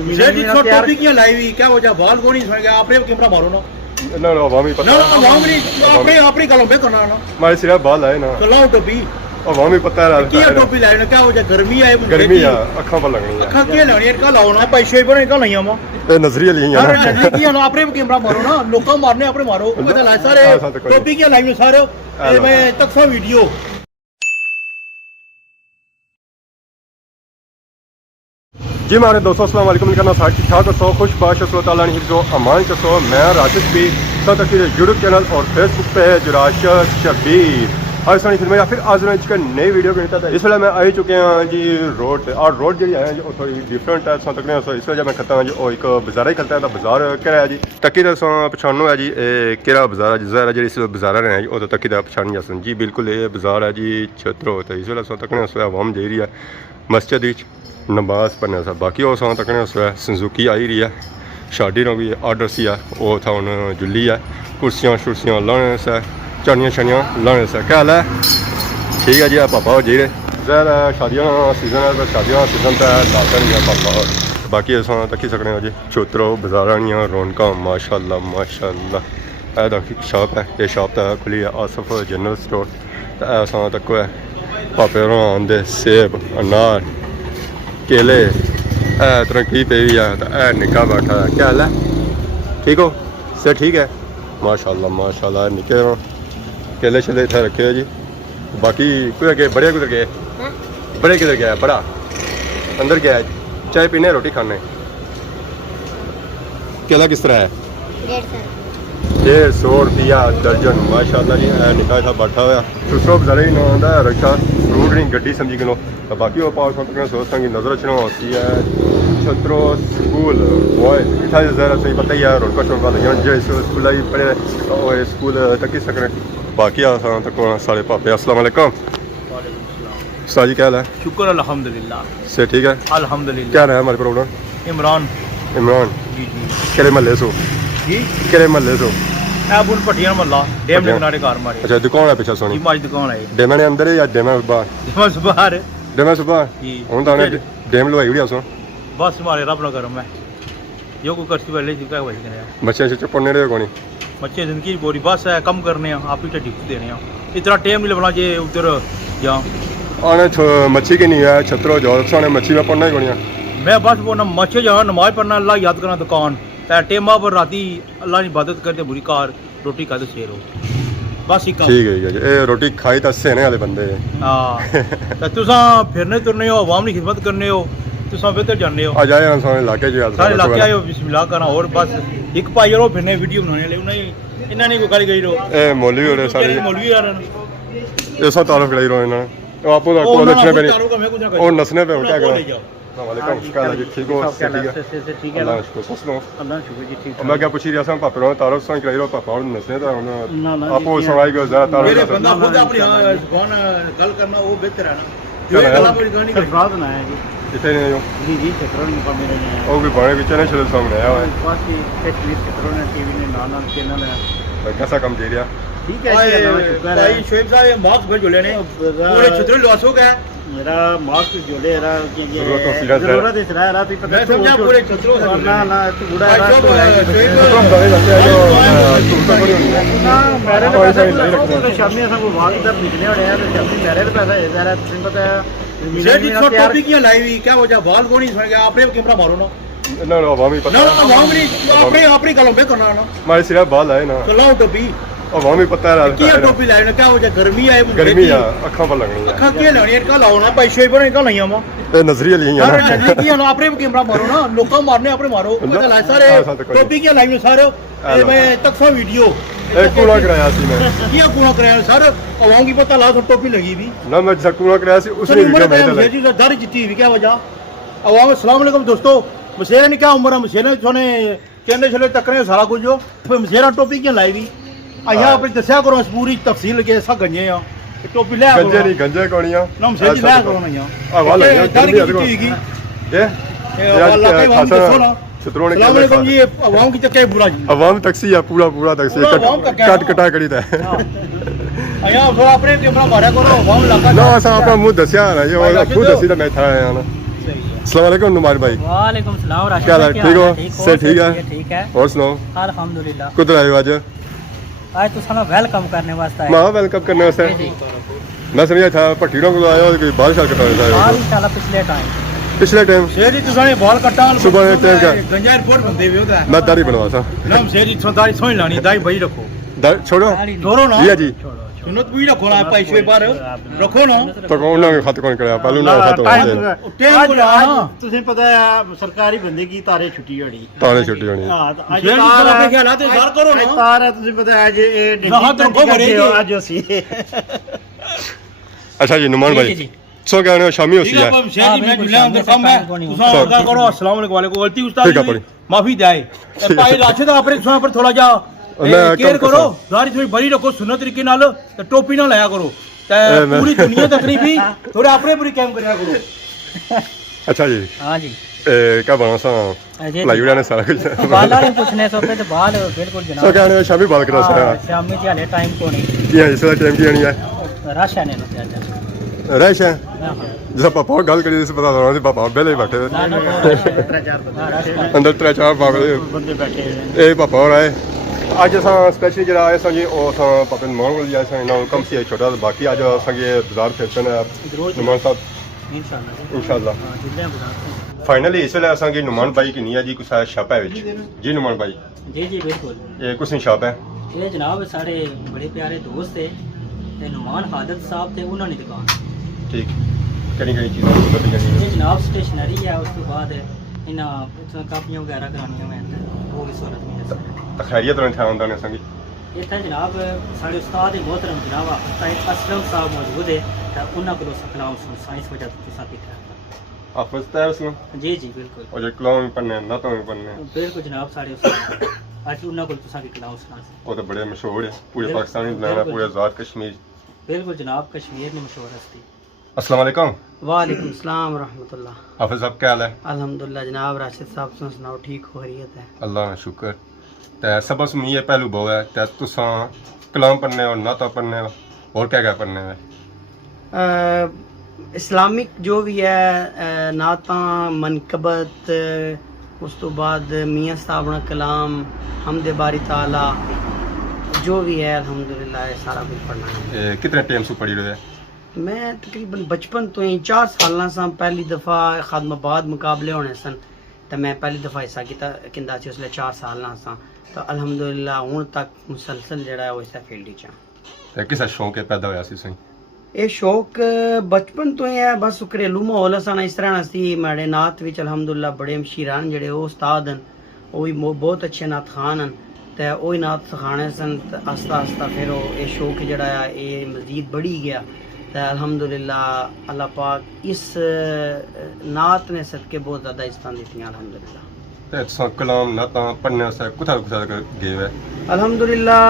टोपी की लाई हुई क्या वजह बाल को नहीं सुन गया आपने कैमरा मारो ना ना अवाम ही पता ना अवाम नहीं आपने अपनी गलों पे करना ना हमारे सिर्फ बाल आए ना तो लाओ टोपी अवाम ही पता है की टोपी लाई ना क्या वजह गर्मी आए गर्मी है अखा पर लगनी है अखा के लानी है का लाओ ना पैसे बने का नहीं हम ए नजरिया ली है यार नजरिया की ना आपने कैमरा मारो ना लोग मारने अपने मारो पता ला सारे टोपी की लाई में सारे मैं तक सा वीडियो जी मारे दोस्तों अस्सलाम वालेकुम करना साथ ठीक ठाक सो खुश बाश अल्लाह ताला ने हिफ्ज़ो अमान के सो मैं राशिद भी साथ अखीर यूट्यूब चैनल और फेसबुक पे है जो राशिद शबीर आज सानी फिल्म या फिर आज का नई वीडियो बनता था इस वेले मैं आई चुके हैं जी रोड और रोड जी है जो थोड़ी डिफरेंट है साथ तक इस वजह मैं खता जी एक बाजार ही खलता है बाजार क्या है जी तकी दसो पछाणो है जी केड़ा बाजार है ज़ाहिर है जी बाजार रहे हैं जी तकी दा पछाणी जसन जी बिल्कुल ये बाजार है जी छत्रो तो इस वेले तक उस आवाम जा रही है मस्जिद नमाज पढ़ने सा बाकी उस तकने उस संजुकी आई रही है शादी ना भी आर्डर सी है वो था हूँ जुली है कुर्सियाँ शुर्सियाँ लाने से चनियाँ शनियाँ लाने से क्या हाल है ठीक है जी पापा हो जी रहे ज़ाहिर है शादियों सीजन है तो शादियों सीजन तो लाते नहीं है पापा बाकी अस तकी सकने जी चौतरो बाजारानियाँ रौनक माशाल्लाह माशाल्लाह यह शॉप है ये शॉप तो खुली है आसफ जनरल स्टोर तो अस तक है पापे होर आंदे सेब अनार केले तरक्की पे भी है तो निका बैठा है क्या हाल है ठीक हो सर ठीक है माशाल्लाह माशाल्लाह निके केले शले इतने रखे हो जी बाकी कुछ गए बड़े कुधर गए बड़े किधर गया बड़ा अंदर गया है चाय पीने रोटी खाने केला किस तरह है 150 रुपया दर्जन माशाल्लाह जी निका था बैठा हुआ दूसरों बजारे ही ना आता रक्षा फ्रूट नहीं गड्डी समझी किलो बाकी वो पास सोचता की नजर रचना होती है छत्रो स्कूल बॉय इतना ज़रा सही पता ही है रोनका शोनका लगे जो स्कूल ही पढ़े स्कूल तक ही सकने बाकी तक सारे पापे अस्सलाम वालेकुम साजी क्या हाल है शुक्र अल्हम्दुलिल्लाह से ठीक है अल्हम्दुलिल्लाह क्या है हमारे प्रॉब्लम इमरान इमरान जी जी केड़े महल्ले सो जी केड़े महल्ले सो बुन पट्टियां मोहल्ला डैम के किनारे घर मारे अच्छा दुकान है पीछे सोनी माज दुकान है डेम ने अंदर है या डेम बाहर बस बाहर डेम सुबह जी हूँ तो डेम लवाई उड़ी सो बस हमारे रब ना करम है जो कोई करती पहले जी क्या बच गए बच्चे से पढ़ने रहे कोनी बच्चे जिंदगी बोरी बस है कम करने आप ही टिप देने इतना टाइम नहीं लगना जे उधर जा आने मच्छी के नहीं है छत्रो जो मच्छी में पढ़ना ही कोनी मैं बस वो न मच्छी जा नमाज पढ़ना अल्लाह याद करना दुकान टेमा पर राती अल्लाह की इबादत करते बुरी कार रोटी खाते शेर हो बस ही ठीक है जी ए रोटी खाई तो सहने वाले बंदे हां तुसा फिरने तुरने हो अवाम की खिदमत करने हो तुसा बेहतर जानने हो आ जाए सारे इलाके जो सारे इलाके आए हो बिस्मिल्लाह करना और बस एक पाई रो फिरने वीडियो बनाने ले उन्हें इन्ना नहीं कोई गाली गई रो ए मौलवी हो रहे सारे मौलवी आ रहे ये सब तारुफ कराई रो इन्होंने आपको तो को नचने पे नहीं और नसने पे क्या करें वालेकुम क्या जी ठीक हो ठीक है अल्लाह शुक्र सुनो अल्लाह शुक्र जी ठीक मैं क्या पूछी रहा था पापा तारुफ सा कराई रो पापा और नसने तो आपको सुनाई गयो ज्यादा तारुफ मेरे बंदा खुद अपनी जुबान गल करना वो बेहतर है ना जो गला मेरी गानी कर रात ना है इतने नहीं हो जी जी छतरों में मेरे ने और भी बड़े पीछे नहीं चले सामने आया है पास ही टेक्निक छतरों ने टीवी ने नाना चैनल है कैसा काम दे रहा ठीक है भाई शोएब साहब ये मास्क भेज लेने पूरे छतरों लॉसो का मेरा मास्क जोड़े रहा कि जरूरत है रहा तो पता समझा पूरे छतरों ना ना तू बुढ़ा रहा तो ना मेरे पैसा शामी सब वाल इधर निकले हो रहे हैं तो शामी मेरे पैसा है जरा तुम पता है टोपी की लाई हुई क्या वजह बाल को नहीं सुन गया आपने कैमरा मारो ना ना अवाम ही पता ना अवाम नहीं अपनी गलों पे करना ना हमारे सिर्फ बाल आए ना तो लाओ टोपी अवाम ही पता है की टोपी लाई ना क्या वजह गर्मी आए गर्मी है अखा पर लगनी है अखा के लानी का लाओ ना पैसे बने का नहीं हम ए नजरिया ली है यार नजरिया की ना अपने कैमरा मारो ना लोग मारने अपने मारो पता ला सारे टोपी की लाई में सारे मैं तक सा वीडियो एक कूड़ा कराया सी मैं ये कूड़ा कराया सर अवाम की पता ला तो टोपी लगी भी ना मैं जब कूड़ा कराया सी उसने वीडियो में डाला जी दाढ़ी चिट्टी हुई क्या वजह अवाम अस्सलाम वालेकुम दोस्तों मशेरा ने क्या उम्र है मशेरा सोने कहने चले तकने सारा कुछ जो फिर मशेरा टोपी क्यों लाई भी अहिया अपनी दस्या करो पूरी तफसील के सब गंजे आ टोपी ले गंजे नहीं गंजे कोनिया ना मशेरा जी ले करो ना यहाँ हवा लग दाढ़ी चिट्टी हुई ये अल्लाह के वाम दसो ना छतरों ने अस्सलाम वालेकुम जी अवाम की तक बुरा जी अवाम टैक्सी है पूरा टैक्सी कट कटा करी था अहिया थोड़ा अपने कैमरा मारा करो अवाम लगा ना सा अपना मुंह दसिया ना ये खुद दसी तो मैं था आया ना अस्सलाम वालेकुम नुमान भाई, वालेकुम सलाम राशिद क्या हाल भाई, है? ठीक हो? से ठीक है? ठीक है और सुनाओ अल्हम्दुलिल्लाह। कुधर आए हो आज? आज तो साला वेलकम करने वास्ते आए। मैं वेलकम करने वास्ते। जी मैं समझा था पट्टीड़ों को आया और बाल शाल कटा आज था इंशाल्लाह पिछले टाइम पिछले टाइम। शेरी तुसाने बाल कटा सुबह ने टाइम का गंजा रिपोर्ट बंदे भी होता है मैं दाढ़ी बनवा था। ना शेरी दाढ़ी सोई लानी दाढ़ी भाई रखो छोड़ो छोड़ो ना जी जी सुनो तू भी रखो ना भाई शे पर रखो ना तो कौन ना खत कौन कराया पहले ना खत हो गया टाइम को लाना ਤੁਸੀਂ ਪਤਾ ਹੈ ਸਰਕਾਰੀ ਬੰਦੇ ਕੀ ਤਾਰੇ ਛੁੱਟੀ ਹੋਣੀ तारे छुट्टी होनी ਹਾਂ ਤਾਂ ਅੱਜ शेरी ਤਾਰ तुसा ਹੈ पे ख्याल आते सर करो ਅੱਜ ना ਤਾਰ ਹੈ ਤੁਸੀਂ ਪਤਾ ਹੈ ਅੱਜ ਇਹ ਰਾਹਤ ਰੱਖੋ ਭਰੇਗੀ। ਅੱਜ ਅਸੀਂ अच्छा जी नुमान जी, भाई जी। सो क्या है शामी होती ठीक है है अब शेरी मैं बिल्कुल, जुले अंदर कम है सामने तुसा सर। क्या करो अस्सलाम वालेकुम वालेकुम गलती ठीक है, उस्ताद पढ़ी। माफी जाए भाई राशिद अपने तुसा पर थोड़ा जा मैं केयर कम करो दाढ़ी थोड़ी बड़ी रखो सुन्नत तरीके नाल ते टोपी ना लाया करो ते मैं- पूरी दुनिया तकनी भी थोड़े अपने पूरी काम करया करो अच्छा जी हाँ जी क्या बना सा अजय लाई उड़ा ने सारा कुछ बाल वाले पूछने सो पे तो बाल बिल्कुल सो जनाब क्या है शामी बाल करा सा हाँ, शामी जी हाले टाइम को नहीं ये इसका टाइम की आनी है रश है नहीं ज्यादा रश है हाँ, हाँ। जिस पापा और गल करी पता लगा सी पापा बेले बैठे ना, ना, हाँ, रश है। अंदर त्रै चार पापे ਬੰਦੇ ਬੈਠੇ ਹੋਏ ਨੇ ਇਹ ਪਾਪਾ ਹੋਰ ਆਏ ਅੱਜ ਅਸਾਂ ਸਪੈਸ਼ਲੀ ਜਿਹੜਾ ਆਏ ਸਾਂ ਜੀ ਉਹ ਅਸਾਂ ਪਾਪੇ ਨੂੰ ਮਾਣ ਕੋਲ ਜਾਏ ਸਾਂ ਇਹਨਾਂ ਨੂੰ ਕੰਮ ਸੀ ਛੋਟਾ ਬਾਕੀ ਅੱਜ ਅਸਾਂ ਜੀ ਬਾਜ਼ਾਰ ਫਿਰਸਨ ਹੈ ਨੁਮਾਨ ਸਾਹਿਬ इंशाल्लाह जी। ਇਨਸ਼ਾਅੱਲਾ हाँ, जिले हैं बाजार ਫਾਈਨਲੀ ਇਸ ਵੇਲੇ ਅਸਾਂ ਜੀ ਨੁਮਾਨ ਭਾਈ ਕੀ ਨਹੀਂ ਹੈ ਜੀ ਕੁਛ ਸ਼ਾਪ ਹੈ ਵਿੱਚ ਜੀ ਨੁਮਾਨ ਭਾਈ से। जी जी बिल्कुल ਇਹ ਕੁਛ ਨਹੀਂ ਸ਼ਾਪ ਹੈ ये जनाब साढ़े बड़े प्यारे दोस्त थे ते नुमान हादत साहब थे उन्होंने दुकान ਠੀਕ ਕਿਹੜੀ ਕਿਹੜੀ ਚੀਜ਼ਾਂ ਦੀ ਬਦਲੀ ਜਾਣੀ ये जनाब स्टेशनरी है उस तो बाद इन्हें कापियां वगैरह करानियां मैं वो भी सूरत में है ਤਾਂ ਖੈਰੀਅਤ ਨਾਲ ਠਾ ਹੁੰਦਾ ਨੇ ਅਸਾਂ ਜੀ इतना जनाब साढ़े उस्ताद मोहतरम जनाब असलम साहब मौजूद है तो उन्होंने को सलाम साइंस वजह तो साबित है ਆਪਸ ਤੈਰਸ ਨੂੰ जी जी बिल्कुल ਉਹ ਜੇ ਕਲਾਮ ਪੰਨੇ ਨਾ ਤੋਂ ਪੰਨੇ बिल्कुल जनाब साढ़े उस्ताद आज उन्होंने को साबित कलाम सुना ਉਹ ਤਾਂ ਬੜੇ ਮਸ਼ਹੂਰ ਹੈ ਪੂਰੇ ਪਾਕਿस्तान में ना पूरे आजाद कश्मीर बिल्कुल जनाब कश्मीर ने मशहूर हस्ती अस्सलाम वालेकुम वालेकुम सलाम रहमतुल्लाह। हाफिज साहब क्या हाल है अल्हम्दुलिल्लाह जनाब राशिद साहब सुन सुनाओ ठीक हो रही है। अल्लाह का शुक्र ते सबस में ये पहलू बहु है ते तुसा कलाम पढ़ने और नाता पढ़ने और क्या क्या पढ़ने में इस्लामिक जो भी है नाता मनकबत उस तो बाद मियाँ साहब दा कलाम हमदे बारी ताला जो भी है अल्हम्दुलिल्लाह ये सारा कुछ पढ़ना है। कितने टाइम से पढ़ी रहे मैं तकरीबन बचपन तो ही 4 साल सा पहली दफ़ा खादमाबाद मुकाबले होने सन तो मैं पहली दफ़ा हिस्सा किंदा सी उसले 4 साल सा तो अल्हम्दुलिल्लाह हुण तक मुसलसल जड़ा है वो इस फील्ड च ते किसा शौक है पैदा होया सी सही ये शौक बचपन तो ही है बस घरेलू माहौल सन इस तरह सी माड़े नात विच अल्हम्दुलिल्लाह बड़े मशीरान जड़े वो उस्ताद न वो भी बहुत अच्छे नात खान न ते वो ही नात सखाने सन आस्ता आस्ता फिर वो ये शौक जड़ा है ये मजीद बढ़ी गया तो अल्हम्दुलिल्लाह अल्लाह पाक इस नात ने सदके बहुत ज़्यादा इज्जतां दी अल्हम्दुलिल्लाह। ते तुसा कलाम नाता पढ़ने से कुथा कुथा गए हुए अल्हम्दुलिल्लाह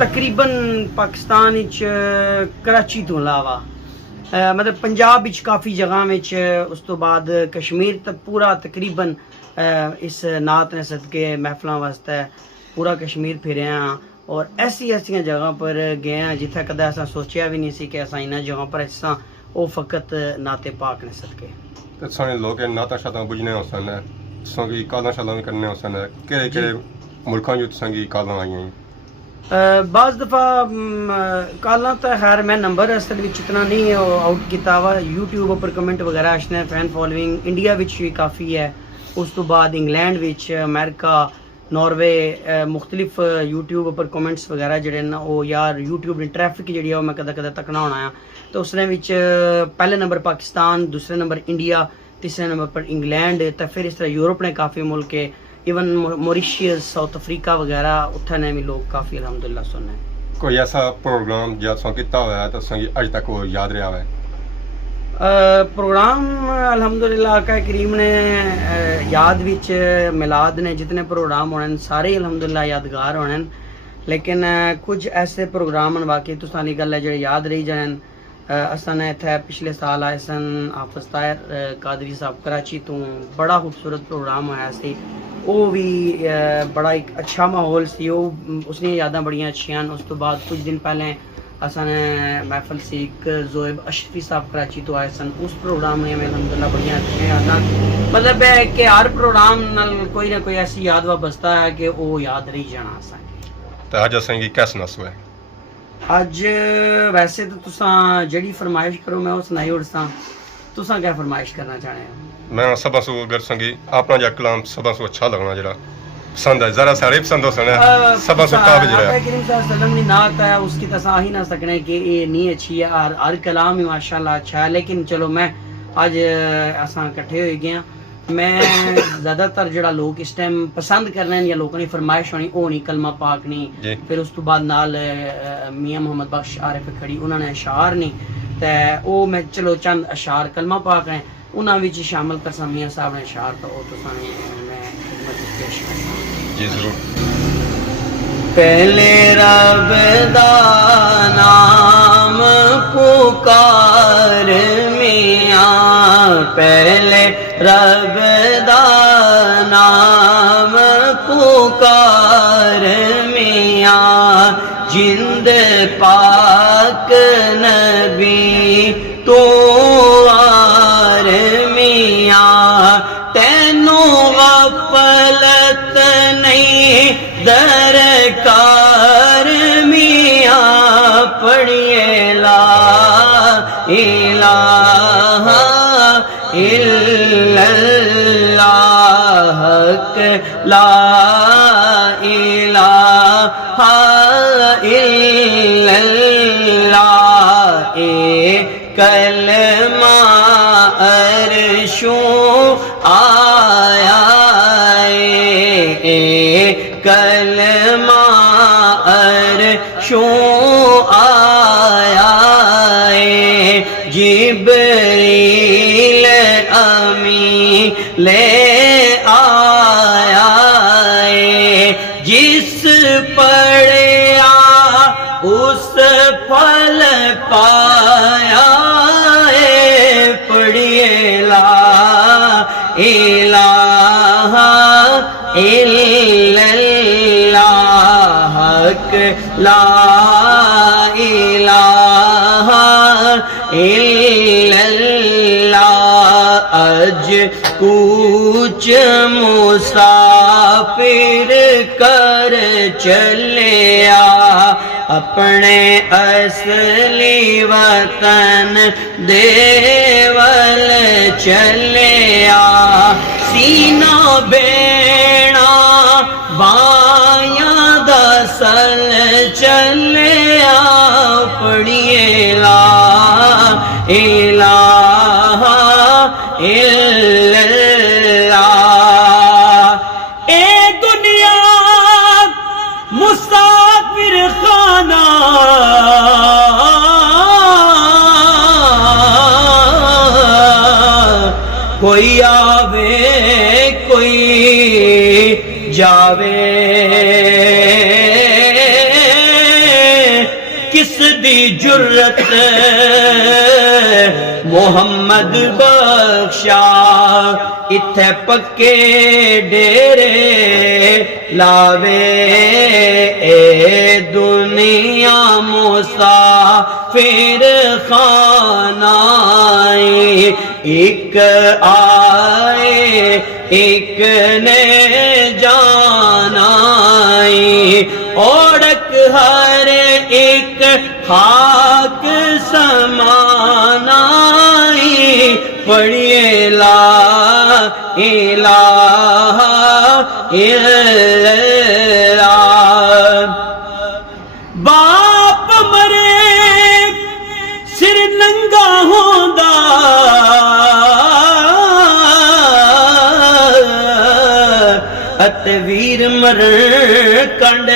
तकरीबन पाकिस्तान विच कराची तो अलावा मतलब पंजाब विच काफ़ी जगह विच उस तो बाद कश्मीर तक पूरा तकरीबन इस नात ने सदके महफलों वास्ते पूरा कश्मीर फिरे हैं और ऐसी ऐसी जगह पर गए हैं जिथे कदा असा सोचा भी नहीं सी कि असा इन जगह पर असा वो फकत नाते पाक ने सदके ते तुसा लोग नाता शाता बुझने हो सन तुसा की काला शाला भी करने हो सन केड़े केड़े मुल्कां जो तुसा की काला आई हैं बाज़ दफ़ा काला तो खैर मैं नंबर असल में इतना नहीं आउट किया हुआ यूट्यूब पर कमेंट वगैरह अच्छे फैन फॉलोइंग इंडिया विच भी काफ़ी है उस तो बाद इंग्लैंड विच अमेरिका नॉर्वे मुख्तलिफ यूट्यूब पर कमेंट्स वगैरह जड़े न वो यार यूट्यूब दी ट्रैफिक जी है मैं कदा कदा तकना होना है तो उसने विच पहले नंबर पाकिस्तान दूसरे नंबर इंडिया तीसरे नंबर पर इंग्लैंड तो फिर इस तरह यूरोप ने काफ़ी मुल्क है इवन मॉरिशियस साउथ अफ्रीका वगैरह उत्थे ने भी लोग काफ़ी अल्हम्दुलिल्लाह सुने। कोई ऐसा प्रोग्राम जो तुसा कीता होया है तो तुसा की अज तक वो याद रहा है प्रोग्राम अल्हम्दुलिल्लाह का करीम ने याद विच मिलाद ने जितने प्रोग्राम होने सारे अल्हम्दुलिल्लाह यादगार होने लेकिन कुछ ऐसे प्रोग्राम वाकई तुसां दी गल है जेह्ड़े याद रही जान असां ने इत्थे पिछले साल आए सन हाफिज ताहिर कादरी साहब कराची तो बड़ा खूबसूरत प्रोग्राम होया सी वो भी बड़ा एक अच्छा माहौल सी वो उसने यादां बड़ियां अच्छियां उस तो बाद कुछ दिन पहले असाने महफिल से एक जोएब अशरफी साहब कराची तो आए सन, उस प्रोग्राम में हमें अल्हम्दुलिल्लाह बढ़िया अच्छे हैं। मतलब है कि हर प्रोग्राम नाल कोई ना कोई ऐसी याद वाबस्ता है कि वो याद रही जाना असांखे। तो अज असेंगी क्या सुनासो है? अज वैसे तो तुसां जड़ी फरमाइश करो मैं वो सुनाई उड़सां, तुसां क्या फरमाइश करना चाहते हो? मैं सबा सो अगर संगी अपना जा कलाम सबा सो अच्छा लगना जरा पसंद है, जरा सारे पसंद हो सने सबा सो काबिज रहा है। करीम सल्लल्लाहु अलैहि वसल्लम की नात है, उसकी तसा ही ना सकने कि ये नहीं अच्छी है, हर कलाम ही माशाल्लाह अच्छा है। लेकिन चलो मैं अज असां इकट्ठे हो गए, मैं ज़्यादातर जड़ा लोग इस टाइम पसंद करने या लोगों की फरमाइश होनी वो नहीं कलमा पाक नहीं, फिर उस तो बाद नाल मियां मोहम्मद बख्श आरिफ खड़ी उन्होंने अशार नहीं, तो वो मैं चलो चंद अशार कलमा पाक हैं उन्होंने विच शामिल कर मियां साहब ने अशार, तो वो तो मैं खिदमत पेश करता जी जरूर। पहले रब दा नाम पुकार मियां, पहले रब दा नाम पुकार मियां, जिंद पाक नबी तो आर मियां, तेनू गफलत नहीं दरकार मियां, पढ़िए ला इलाहा इल्लल्लाह ला इलाहा इल्लल्लाह, ए कलमा अर्शों आया, ए कलमा अर्शों आया, जिब्रील अमी ले आया, जिस पढ़या उस फल पाया, पढ़िए ला इलाहा इल्लल्लाह, ला इलाहा इल्लल्लाह। अज कुछ मुसाफिर कर चलिया, अपने असली वतन देवल चलिया, सीना बेड़ा बायां दसल चलिया, पढ़िए ला इलाहा इल्लल्लाह। ए दुनिया मुसाफिर खाना, कोई आवे कोई जावे, किस दी जुर्रत मोहम्मद बख्शा, इत्थे पक्के डेरे लावे, ए दुनिया मुसाफिर खाना, एक आए एक ने जाना, ओढ़क हर एक खाक समाना, पढ़िए ला इलाहा इल्लल्लाह। बाप मरे सिर नंगा होंदा, अते वीर मरण कंड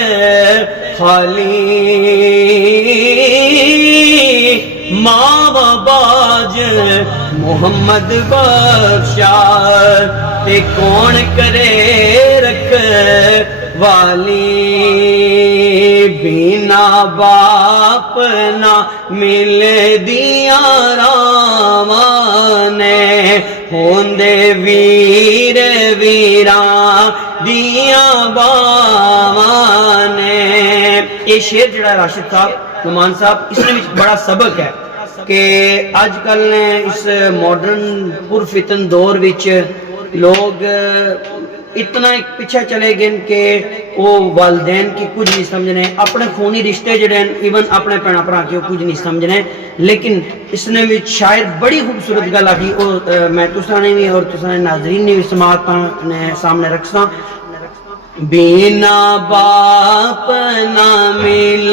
खाली, मावा बाज मोहम्मद बख्शा, ते कौन करे रख वाली, बिना बाप ना मिले दिया रामाने, होंदे वीर वीरा दिया बावाने। ये शेर जड़ा राशिद साहब नुमान साहब इसने विच बड़ा सबक है कि आजकल ने इस मॉडर्न पुरफितन दौर विच लोग इतना एक पीछे चले गए कि वो वालदैन की कुछ नहीं समझने, अपने खूनी रिश्ते जड़े इवन अपने भैन भरा के कुछ नहीं समझने। लेकिन इसने भी शायद बड़ी खूबसूरत गल आखी, मैं तुसाने भी और तुसाने नाजरीन ने भी समात ने सामने रखसा। बिना बाप ना मिल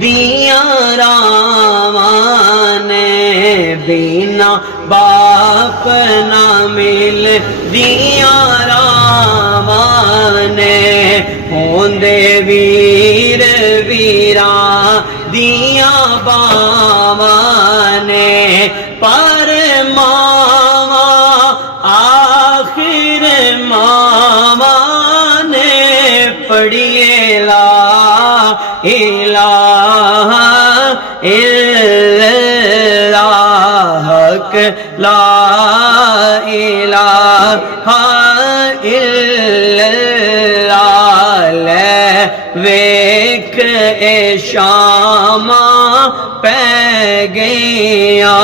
दिया रावाने, बिना बाप ना मिल दिया रावाने, होंदे वीर वीरा दिया बावाने, पर मावा आखिर मावा पढ़िए ला इलाहा इल्लल्लाह, हक ला इलाहा इल्लल्लाह। ले वेख ए शामा पै गया,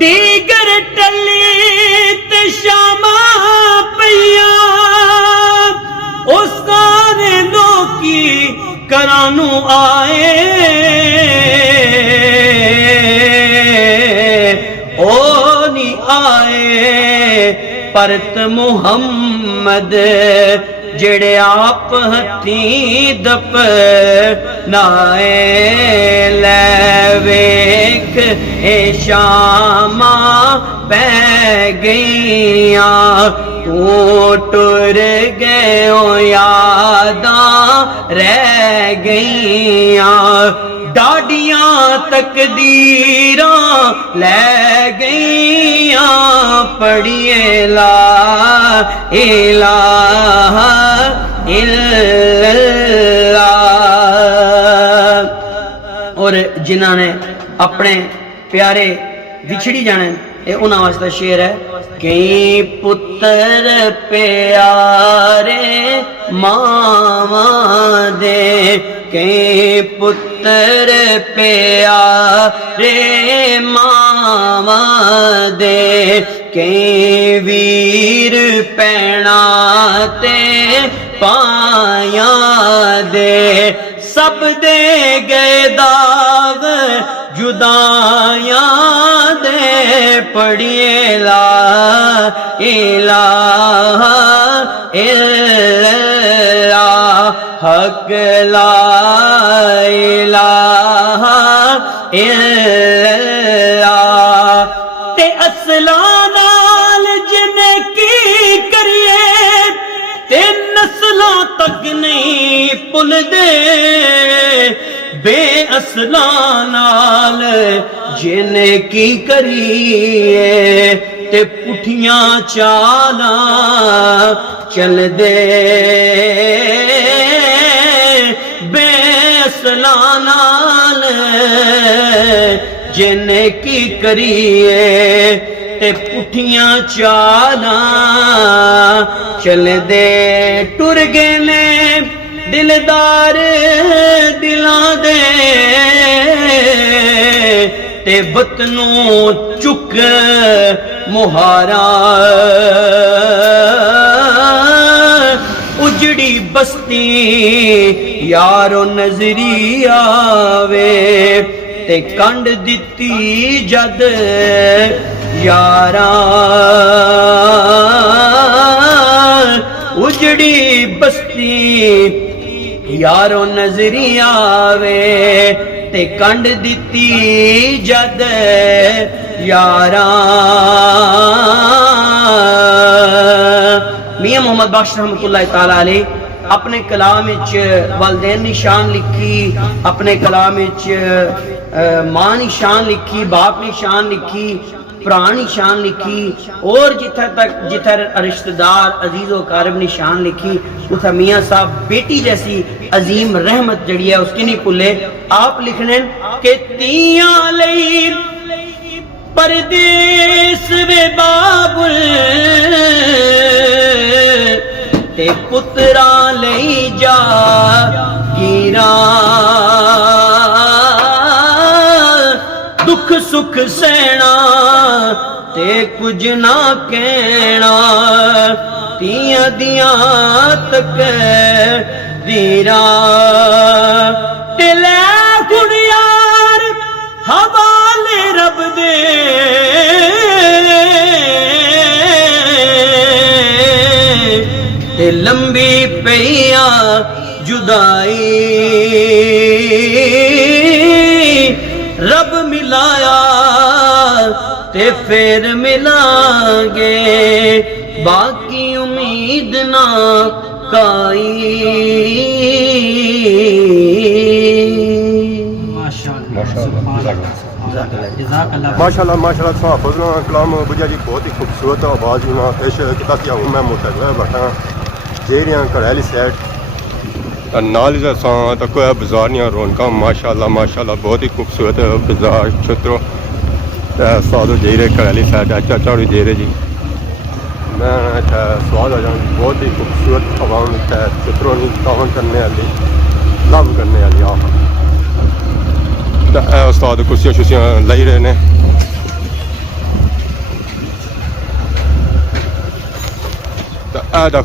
दीगर टली ते शामा पैया, उस सारे लोकी करानू आए, ओ नी आए परत मुहम्मद जेड़े आप हथी दप नाए। ले वेख ए शामा पै गईया, तू टुर गयो यादा रह गईया, डाडियां तकदीरा ले गईया, पढ़िए ला इलाहा इल्लल्लाह। और जिन्हों ने अपने प्यारे विछड़ी जाने, ये उन्होंने वास्ते शेर है। कई पुत्र प्यारे मावा दे, कई पुत्र प्यारे मावा दे, कई वीर पैणा ते पाया दे, सब दे गए दाग जुदाया दे, पढ़िए ला इलाहा इल्लल्लाह, हक ला इलाहा इल्लल्लाह। ते असला नाल जिने की करिए, ते नस्लां तक नहीं भुलदे, बेअसला नाल जिने की करिए, ते पुठियां चाला चल दे, बेअसला नाल जिने की करिए, ते पुठियां चाला चल दे। टुर गए ने दिलदार दिलां दे, ते वतनू चुक मुहारा, उजड़ी बस्ती यारो नजरी आवे, ते कंड दिती जद यारा, उजड़ी बस्ती यारो नजरी आवे, ते कंड दिती जद यारा। मियां मोहम्मद बख्श रहमतुल्लाह ताला अलैह अपने कलाम विच वालदैन दी शान लिखी, अपने कलाम विच मां दी शान लिखी, बाप दी शान लिखी, भरा दी शान लिखी, और जिथे तक जिथे रिश्तेदार अजीज व कारब दी शान लिखी, उथे मियां साहब बेटी जैसी अजीम रहमत जड़ी है उसकी नहीं भुले। आप लिखने के तियां लई परदेस वे बाबुल, ते पुत्रा लई जा गिरा, सुख सहना ते कुछ ना कहना तियां दियां तक दीरा टिले हुण यार हवाले रब दे ते लंबी पईया जुदाई रब मिलाया ते फिर मिलांगे बाकी उम्मीद ना काई माशाल्लाह माशाल्लाह साहब फजला कलाम बुझा जी बहुत ही खूबसूरत आवाज़ में पेश किया कि हूँ मैं मुतगरा बैठा जेरियां घड़ैली साइड नाल तक बाजार दियां रौनकां माशाल्लाह माशाल्लाह बहुत ही खूबसूरत बाजार छुत्रो स्वाद जेरे घड़ैली साइड चाचा भी जेरे जी मैं स्वाद आ जाऊँ बहुत ही खूबसूरत आवाम छुत्रों कावन करने वाली लव करने वाली आ उस्ताद कुर्सियां शुसियां लाई रहे ने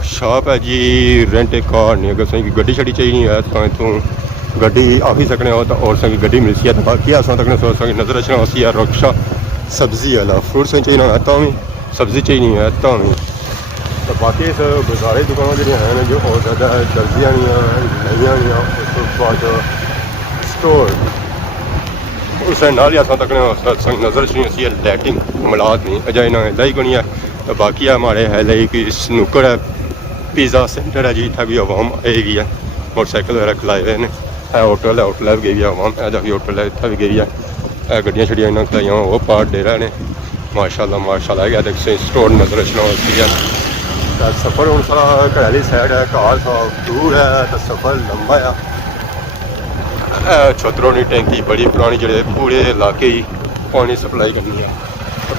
शॉप है जी रेंट कार नहीं अगर सही गड्डी शड़ी चाहिए है तो इतों गड्डी आ ही सकने हो तो और सही गड्डी मिलती है तो बाकी असां तक सोच सकी नजर रखना उसी है रक्षा सब्जी वाला फ्रूट सही चाहिए ना तो भी सब्जी चाहिए है तो भी तो बाकी इस बाजारी दुकानें जो हैं जो और ज़्यादा दर्जियाँ नहीं उस बाद स्टोर उस नाल असां तक नजर रखनी उसी लाइटिंग मिलाद नहीं अजाई ना लाई कोनी है तो बाकी हमारे है लाइक स्नूकर है पिज़्ज़ा सेंटर है जी इतना भी आवाम आएगी है मोटरसाइकिल वगैरह खिलाए हुए हैं होटल है होटल भी गई है आवाम भी होटल है इतना भी गई है गड्डियाँ छड़ियाँ इन्होंने खिलाइया वो पार्ट दे रहे हैं माशाल्लाह माशाल्लाह है देख स्टोर नजर रखना होती है सफ़र हूँ सारा घड़ैली साइड है घर सा दूर है तो सफ़र लंबा है छतरों की टैंकी बड़ी पुरानी जड़े पूरे इलाके ही पानी सप्लाई करनी है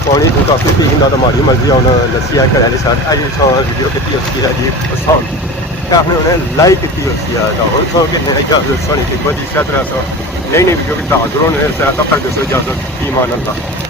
पानी तो काफ़ी पी तो हमारी मर्जी है उन्हें दसी है घरैली साइड वीडियो की उसकी है जी पसंद आपने उन्हें लाइक की उसकी है हम सौ के इजाजत सोनी की बड़ी शायद नहीं वीडियो की हाजिर होने से तक इजाजत ईमान अल्लाह।